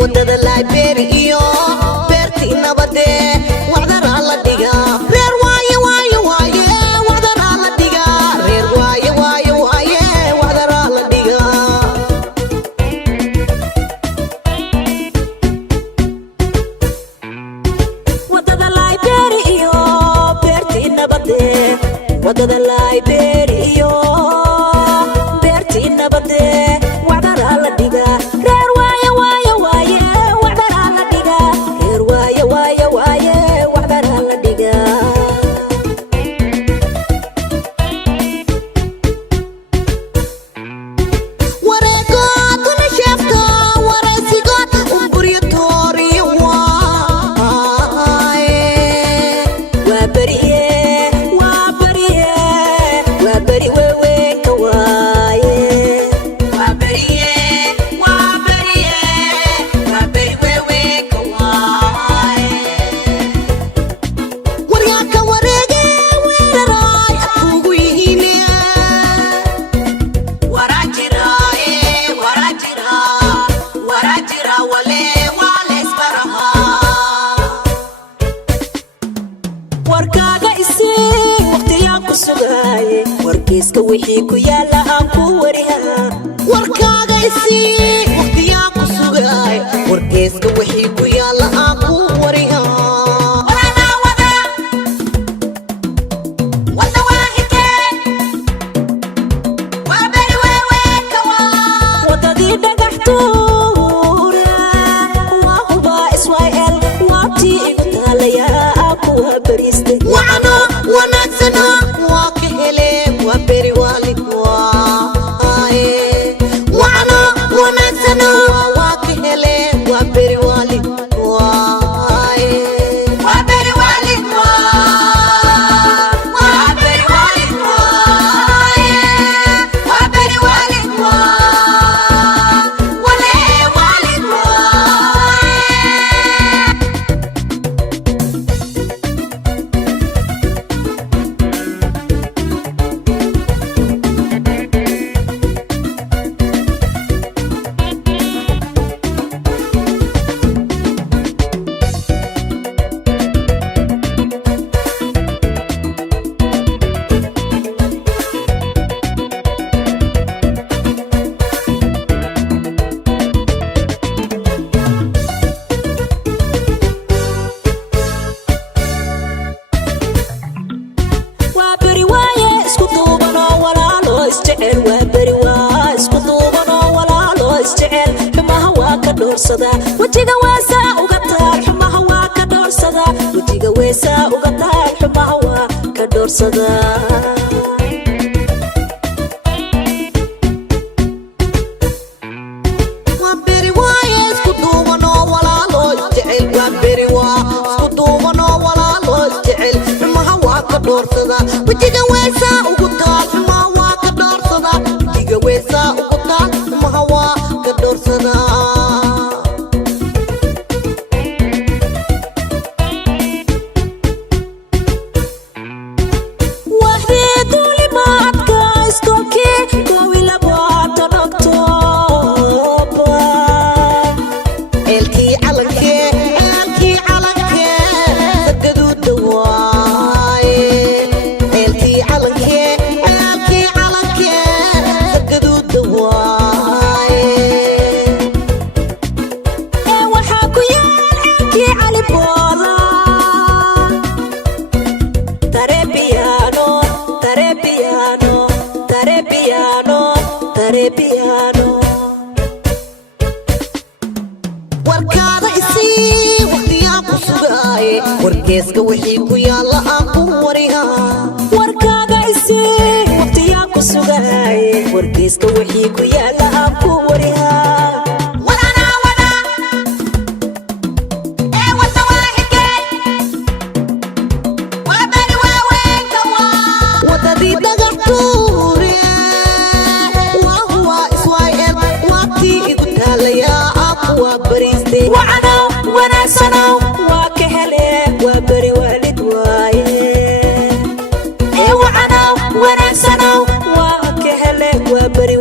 wadada Waaberi iyo beertii nabade wacdara la dhiga reer waaye waaye waaye wacdara la dhiga reer waaye waaye waaye wacdara la dhiga wadada Waaberi iyo beertii nabade wadada Waaberi iyo beertii nabade wacdara la dhiga reer waaye waaye waaye wacdara la dhiga reer waaye waaye waaye wacdara la dhiga wareegood una sheefta waraysigood buryo tooriyo waaye Waaberiye Waaberiye Waaberi weeweeka waaye Waaberiye Waaberiye Waaberi weeweeka waaye waryaaka wareege weeraray akuugu yihiine warajiraaye warajira warajira wale waleesbarahaa warkaaga isii waqtiyaan ku sugaaye warkiiska wixii ku yaala aan ku warihaa warkaaga isii waqtiyaan ku sugaaye warkiiska wixii ku yaala aan ku warihaa wada waahideen Waaberi weeweeka waa wadadii dhagax tuura waa hubaa Israel waabtii igu taalayaa ku habariistay wacno wanaagsano waa ka hele Waaberi waalid waaye wacno wanaagsano waa ka hele Waaberi waalid waaye Waaberi waalid Waaberi waalid waaye Waaberi waalid wale waalid waaye Waaberi waaye isku duubanoo walaaloo isjecel Waaberi waa isku duubanoo walaaloo isjecel xumaha waa ka dhoorsada wejiga weesaa uga taal xumaha waa ka dhoorsada wejiga weesaa uga taal xumaha waa ka dhoorsada Waaberi waaye isku duubanoo walaaloo isjecel Waaberi waa isku duubanoo walaaloo isjecel xumaha waa ka dhoorsada wejiga weesaa ugu taal xumaha waa ka dhoorsada wejiga weesaa ugu taal xumaha waa ka dhoorsada waxdii duulimaadka iskoolkii koowi labaatan Oktoobar eelkii calankee sagaduuda waaye eelkii calankee sagaduuda waaye waxaa ku yaal eelkii cali boola tarebiyaano tarebiyaano tarebiyaano tarebiyaano warkaada isii waqtiyaan ku sugaaye warkeeska wixii ku yaala aan ku warihaa warkaaga isii waqtiyaan ku sugaaye warkeeska wixii ku yaala aan ku warihaa wadadii dhagax tuure waa huwa Israel waabtii igu taalayaa aan ku waabariistay wacno wanaagsano waa ka hele Waaberi waalid waaye wacno wanaagsano waa ka hele Waaberi